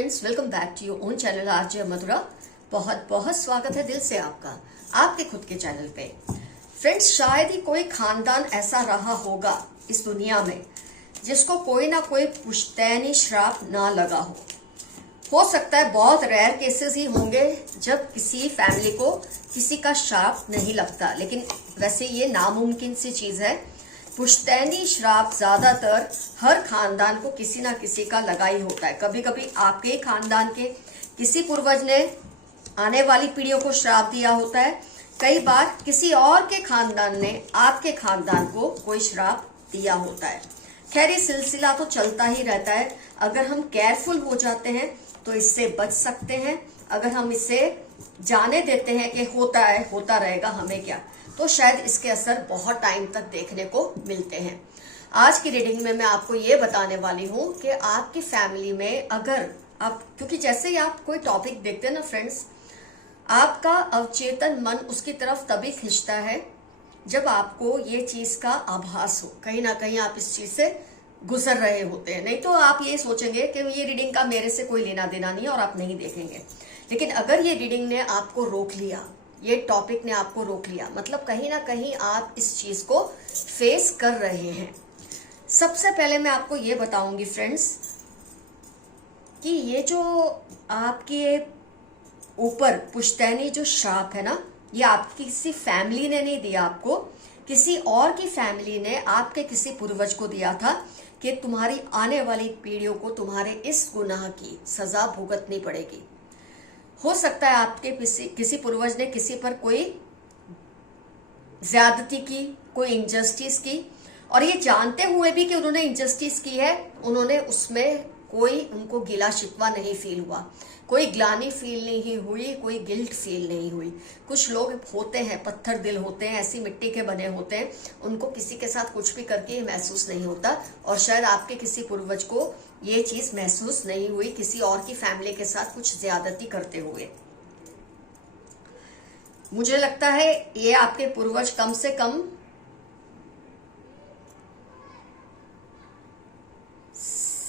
Friends, welcome back to your own channel RJ Madhura. बहुत बहुत स्वागत है दिल से आपका आपके खुद के चैनल पे। फ्रेंड्स, शायद ही कोई खानदान ऐसा रहा होगा इस दुनिया में जिसको कोई ना कोई पुश्तैनी श्राप ना लगा हो सकता है बहुत रेयर केसेस ही होंगे जब किसी फैमिली को किसी का श्राप नहीं लगता, लेकिन वैसे ये नामुमकिन सी चीज है। पुश्तैनी श्राप ज्यादातर हर खानदान को किसी ना किसी का लगा ही होता है। कभी कभी आपके ही खानदान के किसी पूर्वज ने आने वाली पीढ़ियों को श्राप दिया होता है, कई बार किसी और के खानदान ने आपके खानदान को कोई श्राप दिया होता है। खैर, ये सिलसिला तो चलता ही रहता है। अगर हम केयरफुल हो जाते हैं तो इससे बच सकते हैं। अगर हम इसे जाने देते हैं कि होता है, होता रहेगा, हमें क्या, तो शायद इसके असर बहुत टाइम तक देखने को मिलते हैं। आज की रीडिंग में मैं आपको ये बताने वाली हूँ कि आपकी फैमिली में अगर आप, क्योंकि जैसे ही आप कोई टॉपिक देखते हैं ना फ्रेंड्स, आपका अवचेतन मन उसकी तरफ तभी खिंचता है जब आपको ये चीज का आभास हो। कहीं ना कहीं आप इस चीज से गुजर रहे होते हैं, नहीं तो आप ये सोचेंगे कि ये रीडिंग का मेरे से कोई लेना देना नहीं है और आप नहीं देखेंगे। लेकिन अगर ये रीडिंग ने आपको रोक लिया, ये टॉपिक ने आपको रोक लिया, मतलब कहीं ना कहीं आप इस चीज को फेस कर रहे हैं। सबसे पहले मैं आपको ये बताऊंगी फ्रेंड्स कि ये जो आपके ऊपर पुश्तैनी जो श्राप है ना, ये आपकी किसी फैमिली ने नहीं दिया आपको, किसी और की फैमिली ने आपके किसी पूर्वज को दिया था कि तुम्हारी आने वाली पीढ़ियों को तुम्हारे इस गुनाह की सजा भुगतनी पड़ेगी। हो सकता है आपके किसी पूर्वज ने किसी पर कोई ज्यादती की, कोई इंजस्टिस की, और ये जानते हुए भी कि उन्होंने इंजस्टिस की है, उन्होंने उसमें कोई उनको गिला शिकवा नहीं फील हुआ, कोई ग्लानी फील नहीं हुई, कोई गिल्ट फील नहीं हुई। कुछ लोग होते हैं, पत्थर दिल होते हैं, ऐसी मिट्टी के बने होते हैं, उनको किसी के साथ कुछ भी करके महसूस नहीं होता। और शायद आपके किसी पूर्वज को ये चीज महसूस नहीं हुई किसी और की फैमिली के साथ कुछ ज्यादती करते हुए। मुझे लगता है ये आपके पूर्वज कम से कम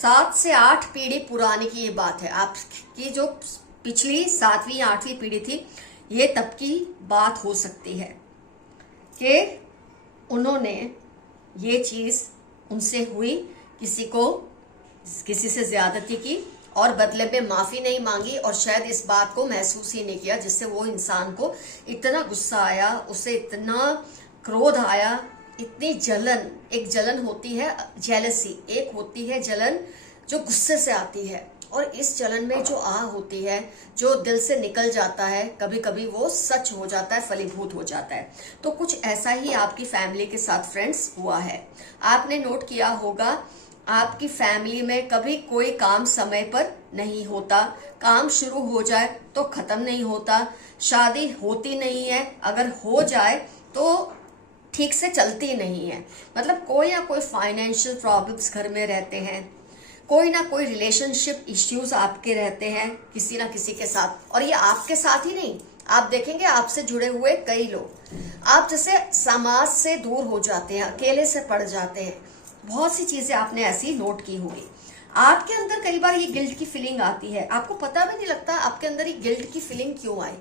7 से 8 पीढ़ी पुरानी की ये बात है। आपकी जो पिछली 7वीं 8वीं पीढ़ी थी, ये तब की बात हो सकती है कि उन्होंने ये चीज उनसे हुई, किसी से ज्यादती की और बदले में माफी नहीं मांगी, और शायद इस बात को महसूस ही नहीं किया, जिससे वो इंसान को इतना गुस्सा आया, उसे इतना क्रोध आया, इतनी जलन। एक जलन होती है जेलसी, एक होती है जलन जो गुस्से से आती है, और इस जलन में जो आह होती है, जो दिल से निकल जाता है, कभी कभी वो सच हो जाता है, फलीभूत हो जाता है। तो कुछ ऐसा ही आपकी फैमिली के साथ फ्रेंड्स हुआ है। आपने नोट किया होगा आपकी फैमिली में कभी कोई काम समय पर नहीं होता, काम शुरू हो जाए तो खत्म नहीं होता, शादी होती नहीं है, अगर हो जाए तो ठीक से चलती नहीं है। मतलब कोई ना कोई फाइनेंशियल प्रॉब्लम्स घर में रहते हैं, कोई ना कोई रिलेशनशिप इश्यूज आपके रहते हैं किसी ना किसी के साथ। और ये आपके साथ ही नहीं, आप देखेंगे आपसे जुड़े हुए कई लोग, आप जैसे समाज से दूर हो जाते हैं, अकेले से पड़ जाते हैं। बहुत सी चीजें आपने ऐसी नोट की होगी। आपके अंदर कई बार ये गिल्ट की फीलिंग आती है, आपको पता भी नहीं लगता आपके अंदर ये गिल्ट की फीलिंग क्यों आई।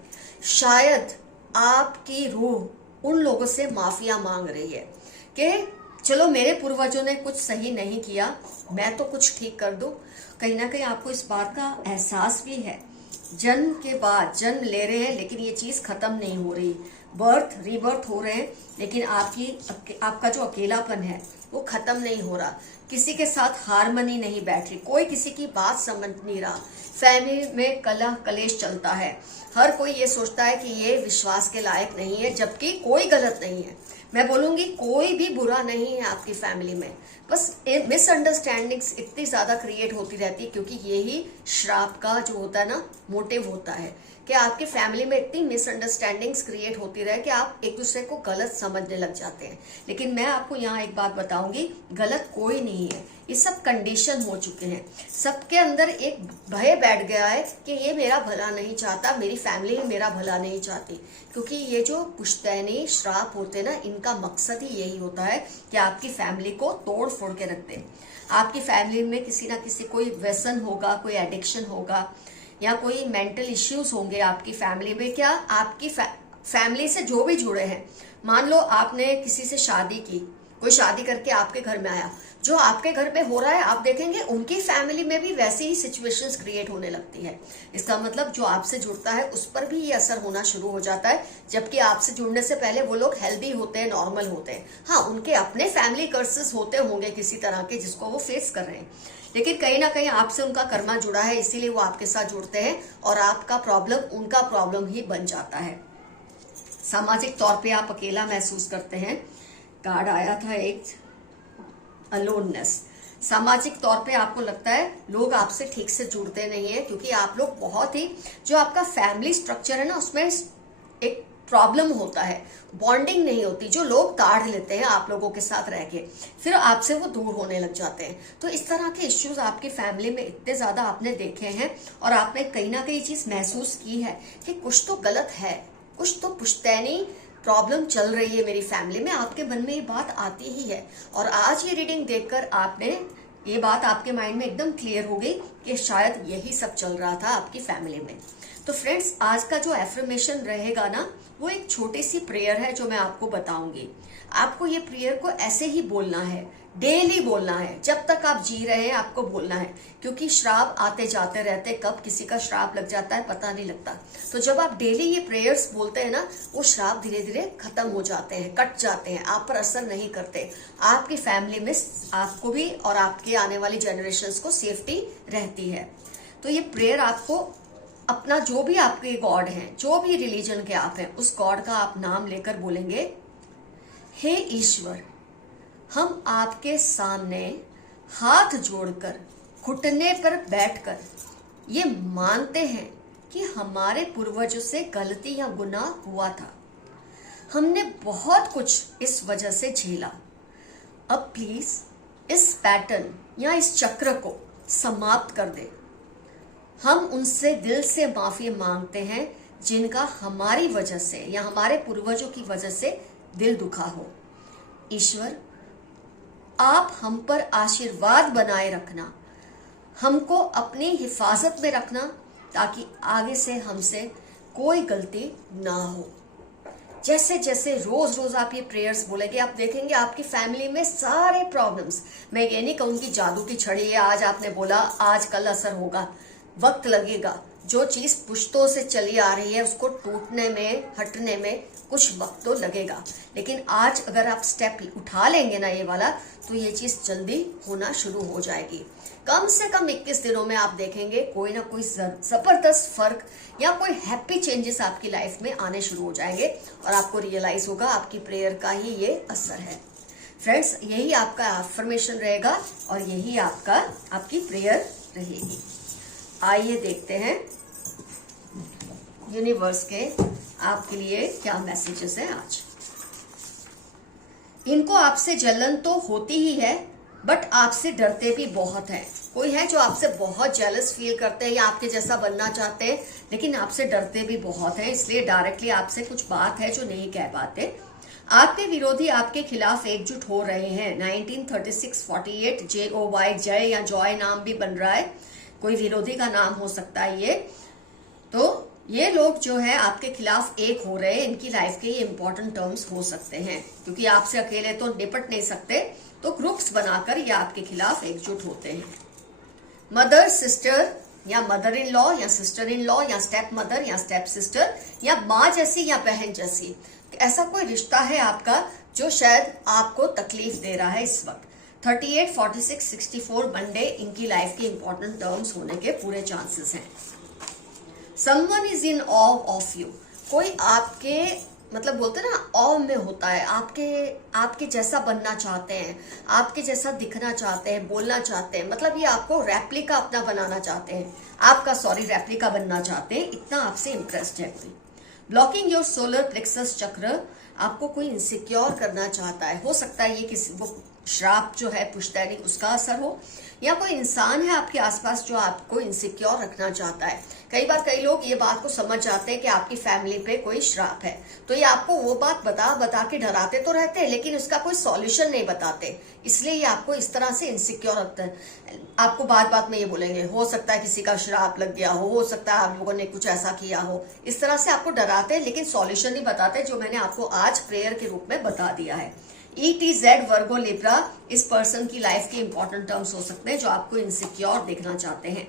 शायद आपकी रूह उन लोगों से माफिया मांग रही है कि चलो मेरे पूर्वजों ने कुछ सही नहीं किया, मैं तो कुछ ठीक कर दूं। कहीं ना कहीं आपको इस बात का एहसास भी है, जन्म के बाद जन्म ले रहे हैं लेकिन ये चीज खत्म नहीं हो रही, बर्थ रीबर्थ हो रहे हैं, लेकिन आपका जो अकेलापन है वो खत्म नहीं हो रहा। किसी के साथ हारमनी नहीं बैठ रही, कोई किसी की बात समझ नहीं रहा, फैमिली में कलह कलेश चलता है, हर कोई ये सोचता है कि ये विश्वास के लायक नहीं है, जबकि कोई गलत नहीं है। मैं बोलूंगी कोई भी बुरा नहीं है आपकी फैमिली में, बस मिसअंडरस्टैंडिंग्स इतनी ज्यादा क्रिएट होती रहती है, क्योंकि यही श्राप का जो होता है ना मोटिव होता है कि आपकी फैमिली में इतनी मिसअंडरस्टैंडिंग्स क्रिएट होती रहे कि आप एक दूसरे को गलत समझने लग जाते हैं। लेकिन मैं आपको यहाँ एक बात बताऊंगी, गलत कोई नहीं है, ये सब कंडीशन हो चुके हैं। सबके अंदर एक भय बैठ गया है कि ये मेरा भला नहीं चाहता, मेरी फैमिली मेरा भला नहीं चाहती। क्योंकि ये जो पुश्तैनी श्राप होते हैं ना, इनका मकसद ही यही होता है कि आपकी फैमिली को तोड़ फोड़ के रख दें। आपकी फैमिली में किसी ना किसी कोई व्यसन होगा, कोई एडिक्शन होगा, या कोई मेंटल इश्यूज होंगे आपकी फैमिली में। क्या आपकी फैमिली से जो भी जुड़े हैं, मान लो आपने किसी से शादी की, कोई शादी करके आपके घर में आया, जो आपके घर में हो रहा है आप देखेंगे उनकी फैमिली में भी वैसी ही सिचुएशंस क्रिएट होने लगती है। इसका मतलब जो आपसे जुड़ता है उस पर भी ये असर होना शुरू हो जाता है, जबकि आपसे जुड़ने से पहले वो लोग हेल्दी होते हैं, नॉर्मल होते हैं। हाँ, उनके अपने फैमिली कर्सेस होते होंगे किसी तरह के, जिसको वो फेस कर रहे हैं, लेकिन कहीं ना कहीं आपसे उनका कर्मा जुड़ा है, इसीलिए वो आपके साथ जुड़ते हैं और आपका प्रॉब्लम उनका प्रॉब्लम ही बन जाता है। सामाजिक तौर पे आप अकेला महसूस करते हैं। कार्ड आया था एक अलोननेस। सामाजिक तौर पे आपको लगता है लोग आपसे ठीक से जुड़ते नहीं है, क्योंकि आप लोग बहुत ही, जो आपका फैमिली स्ट्रक्चर है ना, उसमें एक प्रॉब्लम होता है, बॉन्डिंग नहीं होती। जो लोग काढ़ लेते हैं आप लोगों के साथ रह के, फिर आपसे वो दूर होने लग जाते हैं। तो इस तरह के इश्यूज आपकी फैमिली में इतने ज्यादा आपने देखे हैं और आपने कहीं ना कहीं चीज महसूस की है कि कुछ तो गलत है, कुछ तो पुश्तैनी प्रॉब्लम चल रही है मेरी फैमिली में। आपके मन में ये बात आती ही है और आज ये रीडिंग देखकर आपने ये बात आपके माइंड में एकदम क्लियर हो गई कि शायद यही सब चल रहा था आपकी फैमिली में। तो फ्रेंड्स, आज का जो एफर्मेशन रहेगा ना, वो एक छोटी सी प्रेयर है जो मैं आपको बताऊंगी। आपको ये प्रेयर को ऐसे ही बोलना है, डेली बोलना है, जब तक आप जी रहे हैं आपको बोलना है, क्योंकि श्राप आते जाते रहते, कब किसी का श्राप लग जाता है पता नहीं लगता। तो जब आप डेली ये प्रेयर्स बोलते हैं ना, वो श्राप धीरे धीरे खत्म हो जाते हैं, कट जाते हैं, आप पर असर नहीं करते। आपकी फैमिली में आपको भी और आपके आने वाली जनरेशन्स को सेफ्टी रहती है। तो ये प्रेयर आपको अपना, जो भी आपके गॉड हैं, जो भी रिलीजन के आप हैं, उस गॉड का आप नाम लेकर बोलेंगे, हे ईश्वर, हम आपके सामने हाथ जोड़कर, घुटने पर बैठकर ये मानते हैं कि हमारे पूर्वजों से गलती या गुनाह हुआ था। हमने बहुत कुछ इस वजह से झेला। अब प्लीज इस पैटर्न या इस चक्र को समाप्त कर दे। हम उनसे दिल से माफी मांगते हैं जिनका हमारी वजह से या हमारे पूर्वजों की वजह से दिल दुखा हो। ईश्वर, आप हम पर आशीर्वाद बनाए रखना, हमको अपनी हिफाजत में रखना, ताकि आगे से हमसे कोई गलती ना हो। जैसे जैसे रोज रोज आप ये प्रेयर्स बोलेंगे, आप देखेंगे आपकी फैमिली में सारे प्रॉब्लम्स, मैं ये नहीं कहूंगी जादू की छड़ी है, आज आपने बोला आज कल असर होगा, वक्त लगेगा। जो चीज पुश्तों से चली आ रही है उसको टूटने में, हटने में कुछ वक्त तो लगेगा, लेकिन आज अगर आप स्टेप उठा लेंगे ना ये वाला, तो ये चीज जल्दी होना शुरू हो जाएगी। कम से कम 21 दिनों में आप देखेंगे कोई ना कोई जबरदस्त फर्क या कोई हैप्पी चेंजेस आपकी लाइफ में आने शुरू हो जाएंगे और आपको रियलाइज होगा आपकी प्रेयर का ही ये असर है। फ्रेंड्स, यही आपका अफर्मेशन रहेगा और यही आपकी प्रेयर रहेगी। आइए देखते हैं यूनिवर्स के आपके लिए क्या मैसेजेस हैं आज। इनको आपसे जलन तो होती ही है, बट आपसे डरते भी बहुत हैं। कोई है जो आपसे बहुत जेलस फील करते हैं या आपके जैसा बनना चाहते हैं, लेकिन आपसे डरते भी बहुत हैं, इसलिए डायरेक्टली आपसे कुछ बात है जो नहीं कह पाते। आपके विरोधी आपके खिलाफ एकजुट हो रहे हैं। 1936-48 JOY, जय या जॉय नाम भी बन रहा है, कोई विरोधी का नाम हो सकता है ये। तो ये लोग जो है आपके खिलाफ एक हो रहे हैं, इनकी लाइफ के ये इंपॉर्टेंट टर्म्स हो सकते हैं, क्योंकि आपसे अकेले तो निपट नहीं सकते, तो ग्रुप्स बनाकर ये आपके खिलाफ एकजुट होते हैं। मदर सिस्टर या मदर इन लॉ या सिस्टर इन लॉ या स्टेप मदर या स्टेप सिस्टर या माँ जैसी या बहन जैसी, ऐसा कोई रिश्ता है आपका जो शायद आपको तकलीफ दे रहा है इस वक्त। 38, 46, 64 मंडे इनकी लाइफ के इंपॉर्टेंट टर्म्स होने के पूरे चांसेस हैं। Someone is in awe of you, कोई आपके मतलब बोलते हैं ना, ऑ में होता है, आपके जैसा बनना चाहते हैं, आपके जैसा दिखना चाहते हैं, बोलना चाहते हैं, मतलब ये आपको रेप्लिका अपना बनाना चाहते हैं, रेप्लिका बनना चाहते हैं, इतना आपसे इंटरेस्ट है कोई। ब्लॉकिंग योर सोलर प्लेक्सस चक्र, आपको कोई इनसिक्योर करना चाहता है। हो सकता है ये किसी वो श्राप जो है पुश्तैनी उसका असर हो, या कोई इंसान है आपके आसपास जो आपको इनसिक्योर रखना चाहता है। कई बार कई लोग ये बात को समझ जाते हैं कि आपकी फैमिली पे कोई श्राप है, तो ये आपको वो बात बता के डराते तो रहते हैं, लेकिन उसका कोई सॉल्यूशन नहीं बताते, इसलिए ये आपको इस तरह से इनसिक्योर रखते हैं। आपको बात बात में ये बोलेंगे, हो सकता है किसी का श्राप लग गया हो सकता है आप लोगों ने कुछ ऐसा किया हो, इस तरह से आपको डराते हैं, लेकिन सॉल्यूशन नहीं बताते, जो मैंने आपको आज प्रेयर के रूप में बता दिया है। ETZ वर्गो लिब्रा, इस पर्सन की लाइफ के इंपॉर्टेंट टर्म्स हो सकते हैं जो आपको इनसिक्योर देखना चाहते हैं।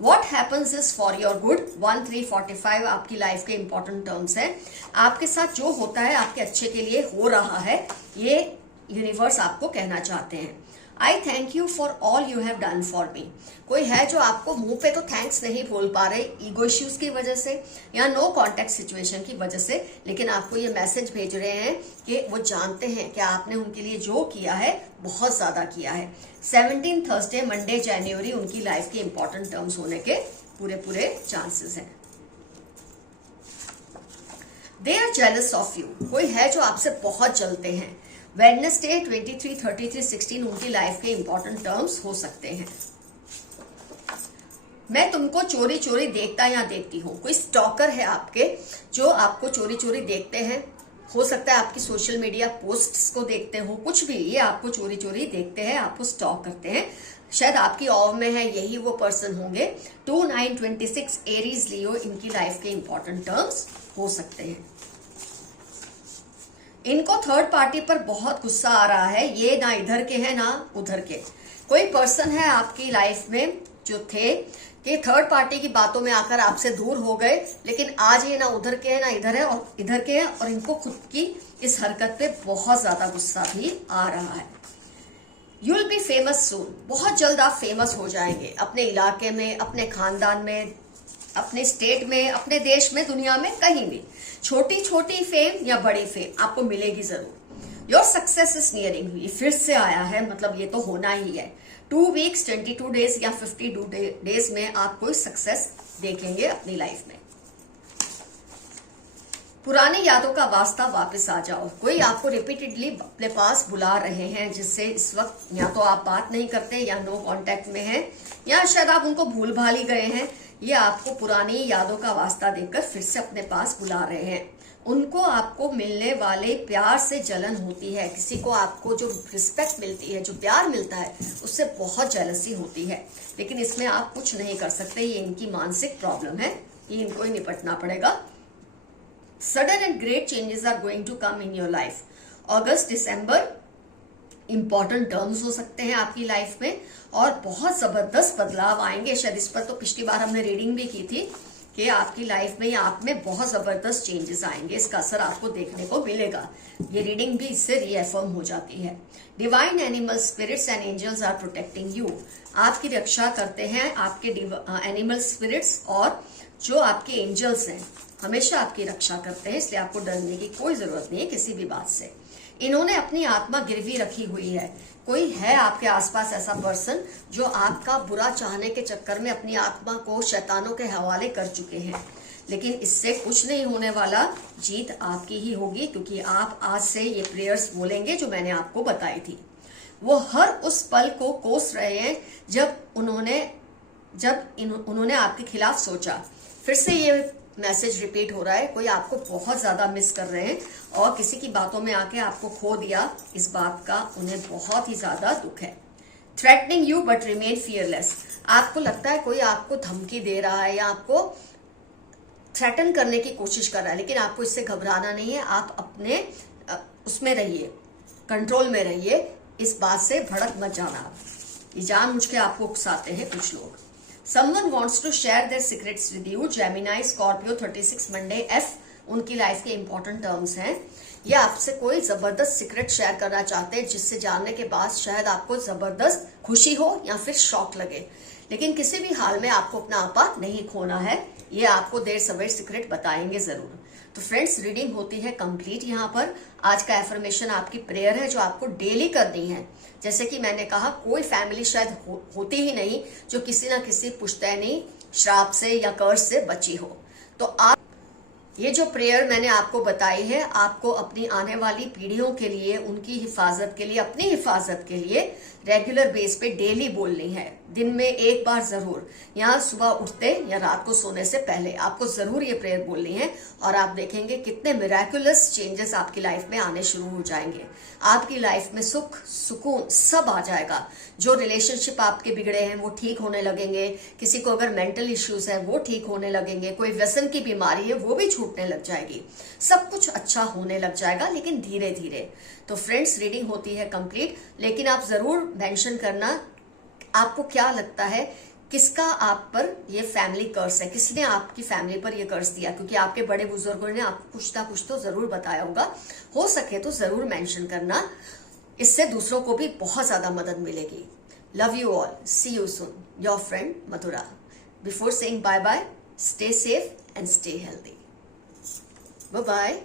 What happens is for your good, 1345 आपकी लाइफ के इंपॉर्टेंट टर्म्स है। आपके साथ जो होता है आपके अच्छे के लिए हो रहा है, ये यूनिवर्स आपको कहना चाहते हैं। आई thank you for all you have done for me. कोई है जो आपको मुंह पे तो थैंक्स नहीं बोल पा रहे, ईगो इश्यूज की वजह से या नो कॉन्टेक्ट सिचुएशन की वजह से, लेकिन आपको ये मैसेज भेज रहे हैं कि वो जानते हैं कि आपने उनके लिए जो किया है बहुत ज्यादा किया है। 17 थर्सडे मंडे जनवरी उनकी लाइफ के इंपॉर्टेंट टर्म्स होने के पूरे चांसेस हैं। They are jealous of you, कोई है जो आपसे बहुत जलते हैं। वेडनेसडे 23, 33, 16 उनकी लाइफ के इंपॉर्टेंट टर्म्स हो सकते हैं। मैं तुमको चोरी चोरी देखता या देखती हूँ, कोई स्टॉकर है आपके जो आपको चोरी चोरी देखते हैं। हो सकता है आपकी सोशल मीडिया पोस्ट्स को देखते हो, कुछ भी, ये आपको चोरी चोरी देखते हैं, आपको स्टॉक करते हैं। शायद आपकी ऑव में है, यही वो पर्सन होंगे। 2, 9, 26 एरीज लियो इनकी लाइफ के इंपॉर्टेंट टर्म्स हो सकते हैं। इनको थर्ड पार्टी पर बहुत गुस्सा आ रहा है, ये ना इधर के हैं ना उधर के। कोई पर्सन है आपकी लाइफ में जो थे कि थर्ड पार्टी की बातों में आकर आपसे दूर हो गए, लेकिन आज ये ना उधर के हैं ना इधर है और इधर के हैं, और इनको खुद की इस हरकत पे बहुत ज्यादा गुस्सा भी आ रहा है। यू विल बी फेमस सून, बहुत जल्द आप फेमस हो जाएंगे अपने इलाके में, अपने खानदान में, अपने स्टेट में, अपने देश में, दुनिया में, कहीं भी। छोटी छोटी फेम या बड़ी फेम आपको मिलेगी जरूर। योर सक्सेस इज नियरिंग, ये फिर से आया है, मतलब ये तो होना ही है। 2 वीक्स 22 डेज या 52 डेज में आप कोई सक्सेस देखेंगे अपनी लाइफ में। पुरानी यादों का वास्ता वापस आ जाओ, कोई आपको रिपीटेडली अपने पास बुला रहे हैं, जिससे इस वक्त या तो आप बात नहीं करते या नो कांटेक्ट में हैं, या शायद आप उनको भूल भाल ही गए हैं। ये आपको पुरानी यादों का वास्ता देकर फिर से अपने पास बुला रहे हैं। उनको आपको मिलने वाले प्यार से जलन होती है, किसी को आपको जो रिस्पेक्ट मिलती है, जो प्यार मिलता है, उससे बहुत जेलसी होती है, लेकिन इसमें आप कुछ नहीं कर सकते, ये इनकी मानसिक प्रॉब्लम है, ये इनको ही निपटना पड़ेगा। Sudden and great changes are going to come in your life. अगस्त दिसंबर इंपॉर्टेंट टर्म्स हो सकते हैं आपकी लाइफ में, और बहुत जबरदस्त बदलाव आएंगे। शायद इस पर तो पिछली बार हमने रीडिंग भी की थी कि आपकी लाइफ में या आप में बहुत जबरदस्त चेंजेस आएंगे, इसका असर आपको देखने को मिलेगा। ये रीडिंग भी इससे रीअफर्म हो जाती है। Divine animal spirits and angels are protecting you, आपकी रक्षा करते हैं आपके एनिमल स्पिरिट्स, और जो आपके एंजल्स हैं हमेशा आपकी रक्षा करते हैं, इसलिए आपको डरने की कोई जरूरत नहीं है किसी भी बात से। इन्होंने अपनी आत्मा गिरवी रखी हुई है। कोई है आपके आसपास ऐसा पर्सन जो आपका बुरा चाहने के चक्कर में अपनी आत्मा को शैतानों के हवाले कर चुके हैं, लेकिन इससे कुछ नहीं होने वाला, जीत आपकी ही होगी, क्योंकि आप आज से ये प्रेयर्स बोलेंगे जो मैंने आपको बताई थी। वो हर उस पल को कोस रहे हैं जब उन्होंने आपके खिलाफ सोचा। फिर से ये मैसेज रिपीट हो रहा है, कोई आपको बहुत ज्यादा मिस कर रहे हैं और किसी की बातों में आके आपको खो दिया, इस बात का उन्हें बहुत ही ज्यादा दुख है। Threatening you but remain fearless, आपको लगता है कोई आपको धमकी दे रहा है या आपको थ्रेटन करने की कोशिश कर रहा है, लेकिन आपको इससे घबराना नहीं है। आप अपने उसमें रहिए, कंट्रोल में रहिए, इस बात से भड़क मत जाना। ये जानबूझ के आपको उकसाते हैं कुछ लोग। Someone wants to share their secrets with you. Gemini, Scorpio, 36 Monday F उनकी लाइफ के इंपॉर्टेंट टर्म्स हैं। ये आपसे कोई जबरदस्त सीक्रेट शेयर करना चाहते हैं, जिससे जानने के बाद शायद आपको जबरदस्त खुशी हो या फिर शॉक लगे, लेकिन किसी भी हाल में आपको अपना आपा नहीं खोना है। ये आपको देर सवेर सीक्रेट बताएंगे जरूर। तो फ्रेंड्स, रीडिंग होती है कंप्लीट यहाँ पर। आज का एफर्मेशन आपकी प्रेयर है जो आपको डेली करनी है। जैसे कि मैंने कहा, कोई फैमिली शायद होती ही नहीं जो किसी ना किसी पुश्तैनी श्राप से या कर्ज से बची हो। तो आप ये जो प्रेयर मैंने आपको बताई है, आपको अपनी आने वाली पीढ़ियों के लिए, उनकी हिफाजत के लिए, अपनी हिफाजत के लिए रेगुलर बेस पे डेली बोलनी है। दिन में एक बार जरूर, यहाँ सुबह उठते या रात को सोने से पहले आपको जरूर ये प्रेयर बोलनी है। और आप देखेंगे कितने मिराकुलस चेंजेस आपकी लाइफ में आने शुरू हो जाएंगे। आपकी लाइफ में सुख सुकून सब आ जाएगा। जो रिलेशनशिप आपके बिगड़े हैं वो ठीक होने लगेंगे। किसी को अगर मेंटल इश्यूज है वो ठीक होने लगेंगे। कोई व्यसन की बीमारी है वो भी छूटने लग जाएगी। सब कुछ अच्छा होने लग जाएगा, लेकिन धीरे धीरे। तो फ्रेंड्स, रीडिंग होती है कंप्लीट, लेकिन आप जरूर मेंशन करना आपको क्या लगता है, किसका आप पर ये फैमिली कर्स है, किसने आपकी फैमिली पर ये कर्स दिया। क्योंकि आपके बड़े बुजुर्गों ने आपको कुछ ना कुछ तो जरूर बताया होगा। हो सके तो जरूर मेंशन करना, इससे दूसरों को भी बहुत ज्यादा मदद मिलेगी। Love you all, see you soon, your friend Madhura. Before saying bye bye, stay safe and stay healthy. Bye bye.